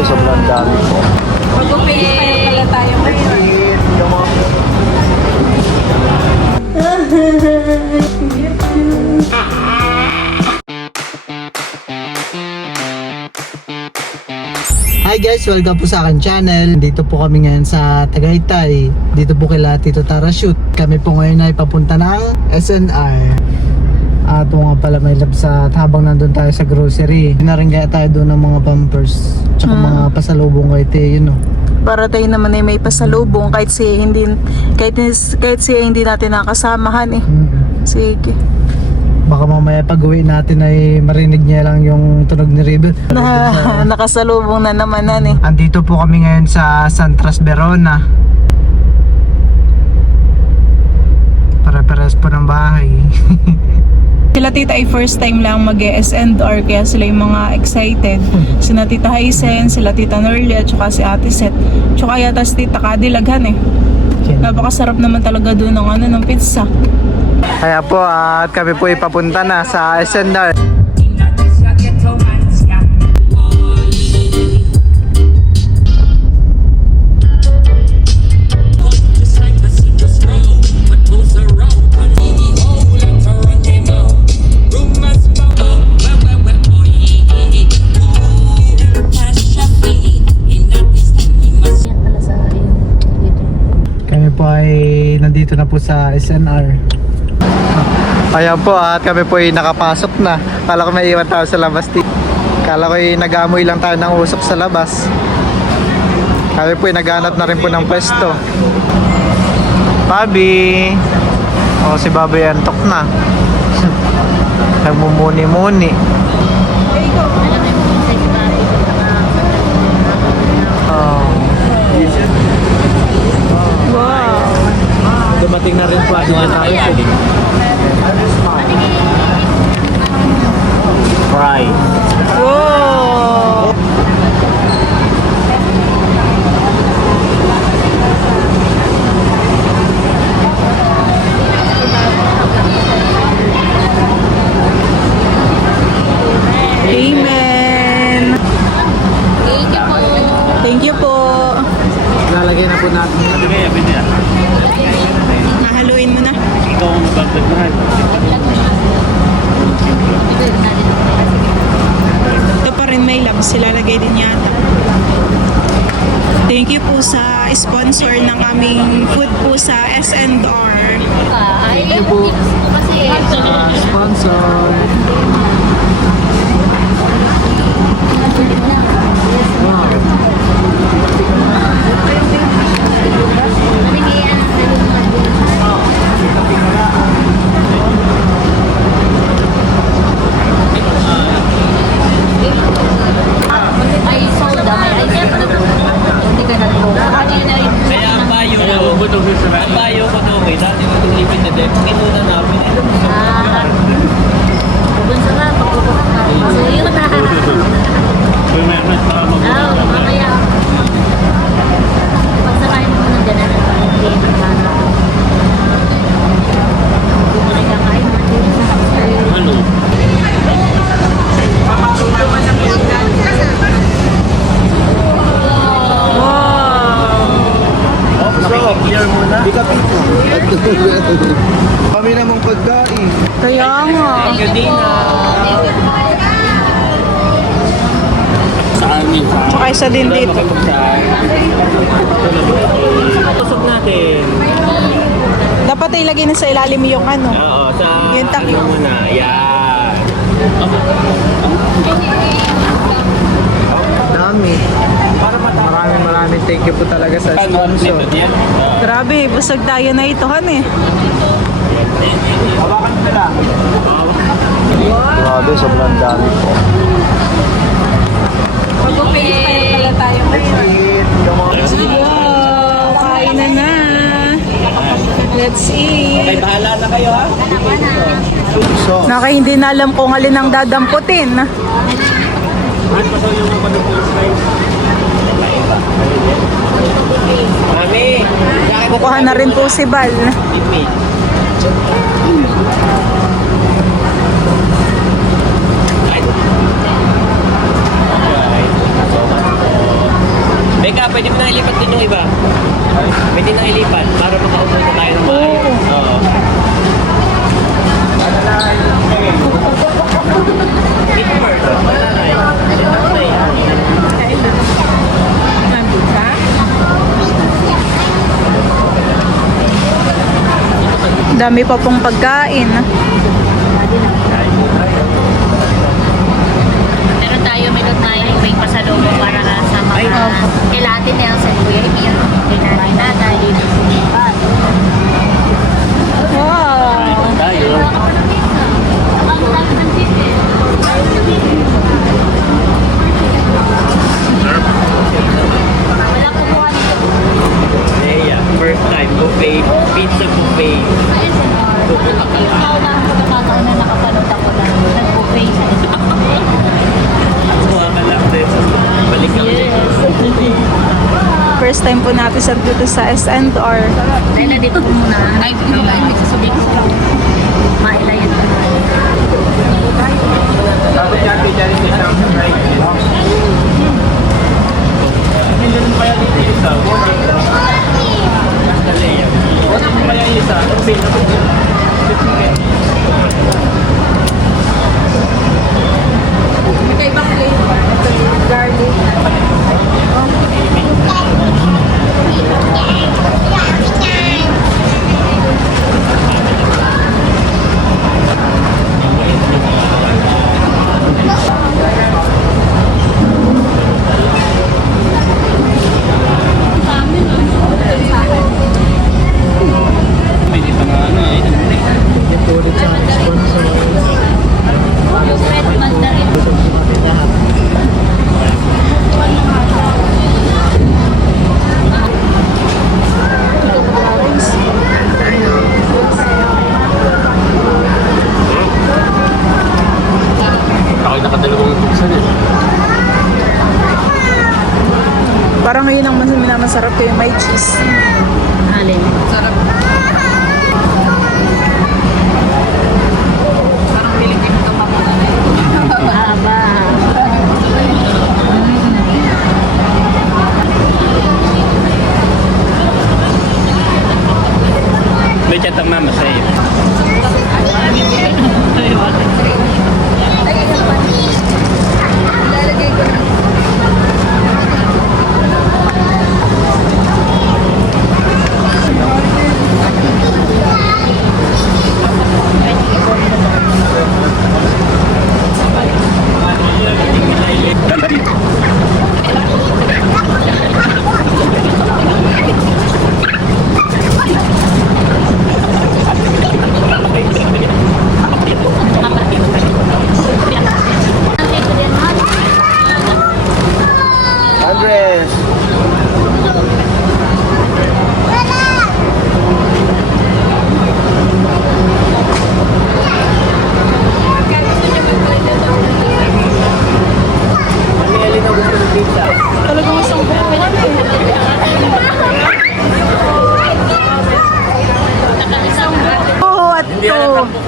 Grabe, sobrang dami po. Mag-upay pala tayo ngayon. Hi guys, welcome po sa akin channel. Dito po kami ngayon sa Tagaytay. Dito po kila Tito Tara Shoot. Kami po ngayon ay papunta ng SNR. Uh, nga pala may labs at habang nandun tayo sa grocery, narin kaya tayo doon ng mga bumpers. Tsaka Ah. mga pasalubong kay Te, yun o. Para tayo naman ay may pasalubong kahit siya hindi kahit, kahit siya hindi natin nakasamahan eh. Mm. Sige. Baka mamaya pag uwi natin ay marinig niya lang yung tunog ni River. Na, nakasalubong na naman nan eh. Andito po kami ngayon sa Santras Verona. Para-pares po ng bahay. Sila tita ay first time lang mag or kaya sila yung mga excited. Sina tita Haisen, sila tita Norly at saka si ate Seth. Tsaka yata si tita Kadilaghan eh. Napakasarap naman talaga doon ng ano ng pizza. Kaya po at kami po ipapunta na sa SNR. Nandito na po sa SNR. Ayan po at kami po ay nakapasok na. Kala ko may iwan tayo sa labas. Kala ko ay nag-amoy lang tayo ng usok sa labas. Kami po ay naghanap na rin po ng pwesto. Bobby! O si Bobby antok na. Nagmumuni-muni. Oh. Dumating na rin po at tayo. Fry. Wow! Amen! Thank you po. Lalagay na po natin. Nahaluin mo na. Ito labs. Silalagay din yata. Thank you po sa sponsor ng aming food po sa S&R. Thank you po. sa sponsor. Wow. Ay, soda, may ice cream. Hindi ka nag-roll. Kaya ang bayo ko, ang bayo ko to, okay, dati ko itong lipid na din, kinuna namin. Ah. Bubun sa nga, pagpupok ka. So, yun na. Ah, mamaya. Pagsamahin mo ng ganun. Hindi, ano. Hindi mo na kakain. Hindi sa kapsay. Ano? Kami namang pagkain. Kaya nga. Sa amin, sa Tsaka isa din dito. Tusok natin. Dapat ay ilagay na sa ilalim yung ano. Oo, sa... Yung takip. Ano muna, yan. Dami. Maraming maraming thank you po talaga sa Ano, sponsor. Grabe, busog tayo na ito, han eh. Grabe, sobrang dami po. Mag-upay pala tayo ngayon. Wow, kain na na. Let's Okay, eat. bahala na kayo ha. Naka hindi na alam kung alin ang dadamputin. At pasaw yung mga. Mami, Kukuha na rin po si Bal. Okay. pwede mo na ilipat din yung iba. Pwede na ilipat para makaupo na tayo ng maayos. Oo. Dito, Bert. Malalay. Nandun ka? Dami pa pong pagkain. Meron tayo, meron tayo may pasalubong para sa mga kila Ate Nelson, Kuya Emil, kay Nanay Nanay. Wow! Tayo. Wala kumuha nito. First time, buffet, pizza buffet. Ayun, Senor. Yung kaunang pagkakataon na nakapanood ako ng nag-buffet sa Kuha ka lang din. Balik ka. First time po natin sa dito sa. Dahil na dito ko muna. Ay, hindi ka yung sasabihin ko. Mailayan ko na. Ulit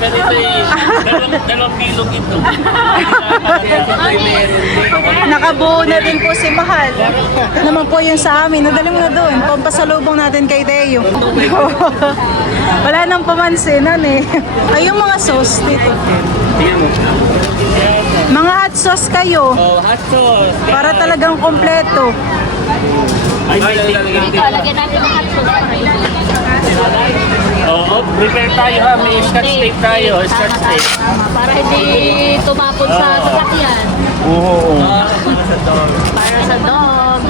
to. alam ang buka nito eh. Dalawang, dalawang bilog ito. Nakabuo na din po si Mahal. Naman po yung sa amin. Nadali mo na doon. Pampasalubong natin kay Teo. Wala nang pamansinan eh. Ay, yung mga sauce dito. Tingnan mo. Mga hot sauce kayo. Oh, hot sauce. Para talagang kompleto. Ay, lalagyan Ito, lagyan natin ng hot sauce Oo, prepare tayo ha. May scotch tape tayo. Scotch tape. tama. Para hindi tumapon sa sasakyan. Oo. Para sa dog.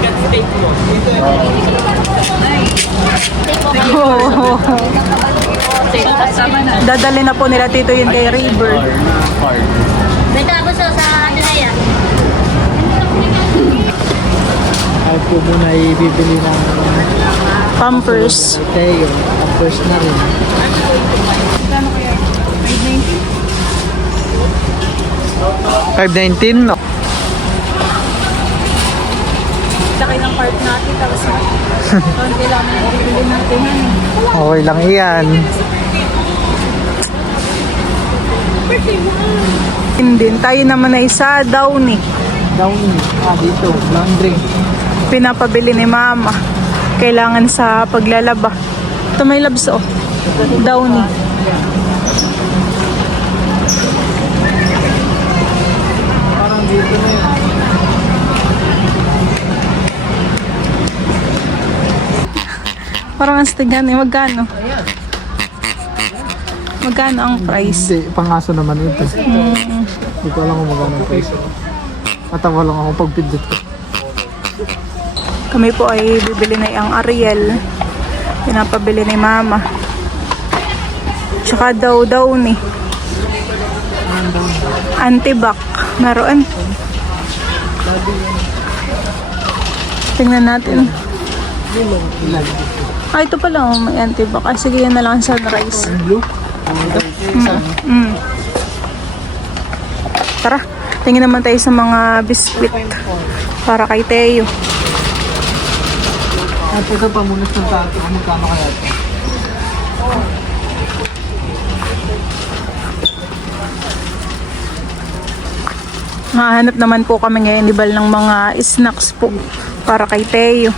Scotch tape mo. Oo. Dadali na po nila tito yun kay River. Benta ako sa sa ano na yan. Ay po muna ibibili ng Pampers. Teo. Pampers na rin. Five nineteen, no? Laki ng part natin. Tapos konti lang ang bibili natin. Okay lang iyan. Hindi. Tayo naman ay sa Downy. Down. Ah, dito. Laundry. pinapabili ni mama. Kailangan sa paglalaba. Ito may labs oh. Downy. Parang ang stigan eh. Magkano? Magkano ang price? Hindi, pangaso naman ito. Hindi ko alam kung magkano ang price. Matawa lang ako pag pindot ko. Kami po ay bibili na yung Ariel. Pinapabili ni Mama. Tsaka daw daw ni. Antibac. Meron. Tingnan natin. Ah, ito pala oh, may antibac. Ah, sige, yan na lang ang sunrise. Blue? Mm. Tara, tingin naman tayo sa mga biskwit para kay Teo. At ito pamunas ng tato. Kung magkano kaya ito? Mahanap naman po kami ngayon ibal ng mga snacks po para kay Teo.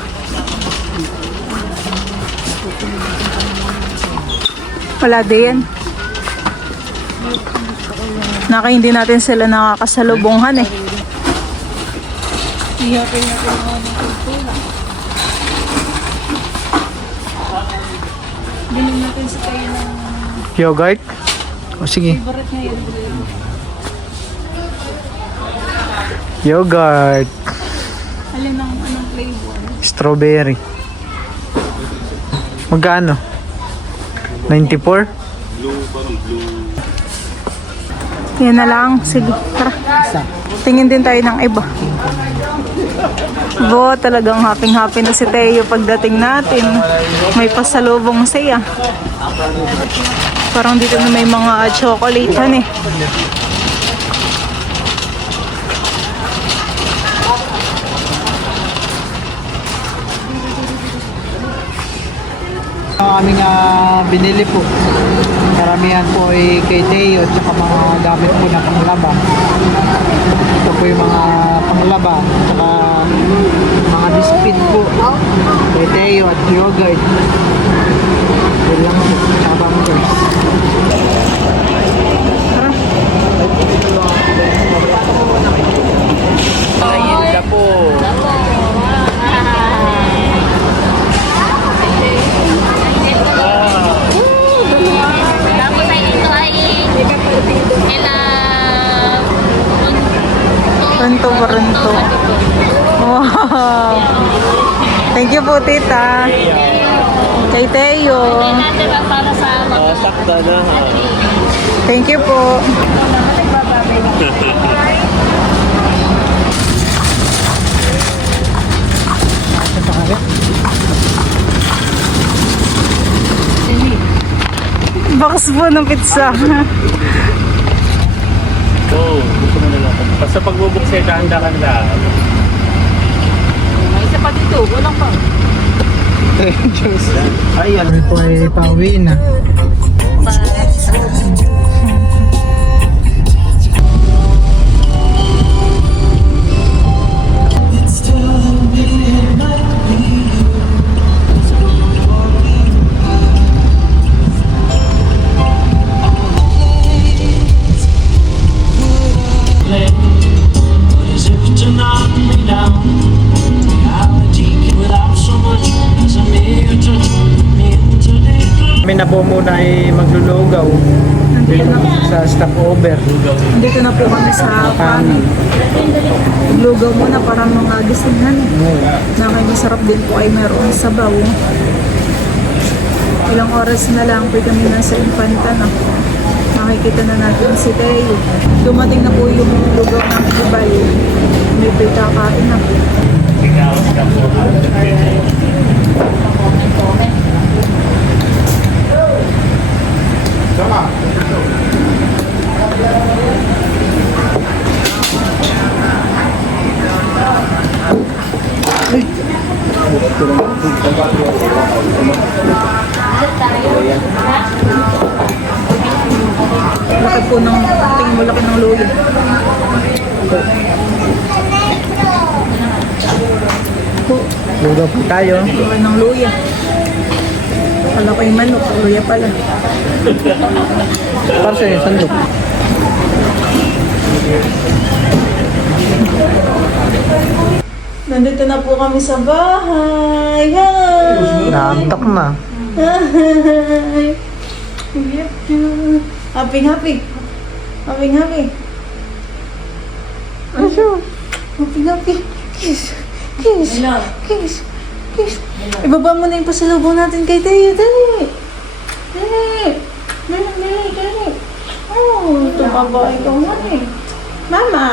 Wala din. Naka hindi natin sila nakakasalubunghan eh. Yogurt? O sige. Yogurt. Alin ang anong flavor? Strawberry. Magkano? 94? Yan na lang. Sige, tara. Tingin din tayo ng iba. Bo, talagang happy-happy na si Teo pagdating natin. May pasalubong siya. Parang dito na may mga chocolate han eh. Aming ah, binili po. Karamihan po ay kay Teo at saka mga gamit po na panglaba. Ito po yung mga panglaba at saka mga biscuit po. Kay Teo at yogurt. Yun lang po. Tsaka bumpers. Ayun ka po. Tapos ay ito ay ila Runto ba runto? Thank you po, tita. Kay Teo. Ah, sakta na ha. Thank you po. Box po ng pizza. Oo, gusto mo na lang. Basta pagbubukse ka, handa-handa. Ayan. Kami po ay pauwi na. As na po muna ay maglulugaw sa stopover. Dito na po kami sa kami. Lugaw muna para mga gisingan. Na kay masarap din po ay mayroong sabaw. Ilang oras na lang po kami nasa Infanta na. Makikita na natin si Teo. Dumating na po yung lugaw ng Ibal. May pagkakain na. Laki po ng, tingin mo laki ng luya. Po. Lugaw po tayo. Luwa ng luya. Kala ko yung manok, luya pala. Para sa yung sandok. Nandito na po kami sa bahay. Hi! Naantok na. Hi! Happy, happy. Happy, happy. Happy, happy. Kiss. Kiss. Kiss. Ibaba mo na yung pasalubong natin kay Teo. Dali. Dali. Dali, dali, dali. Oh, tumaba ikaw nga eh. Mama.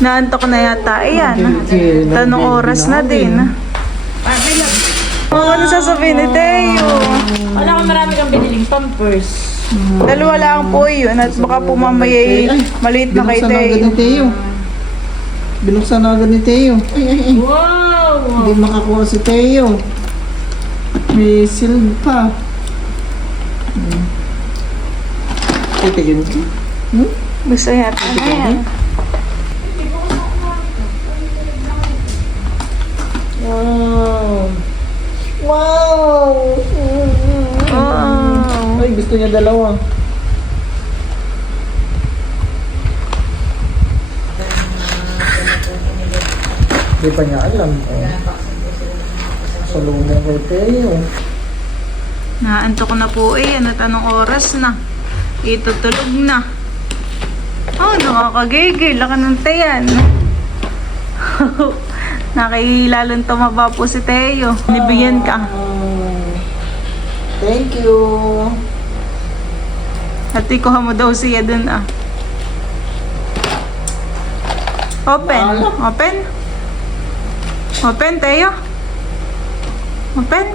Naantok na yata. Ayan. Tanong oras na din. Oh, ano sasabihin ni Teo? Wala kang marami kang biniling pampers. Dalawa lang po yun at baka po mamaya eh, maliit na kay Binuksan na agad ni Teo. Wow! Hindi makakuha si Teo. May silb pa. Hmm. Titigil ko. Gusto yata. Ayan. Wow! Wow! Wow. Ay, gusto niya dalawa. Hindi pa niya alam. Eh. Salungan kay Teo. Naantok na po eh. Ano tanong oras na? Itutulog na. Oh, nakakagigil. Laka ng tayan. Nakilalong tumaba po si Teo. Nibigyan ka. Thank you. At ikuha mo daw siya dun ah. Open. Open. Open, Teo. Open.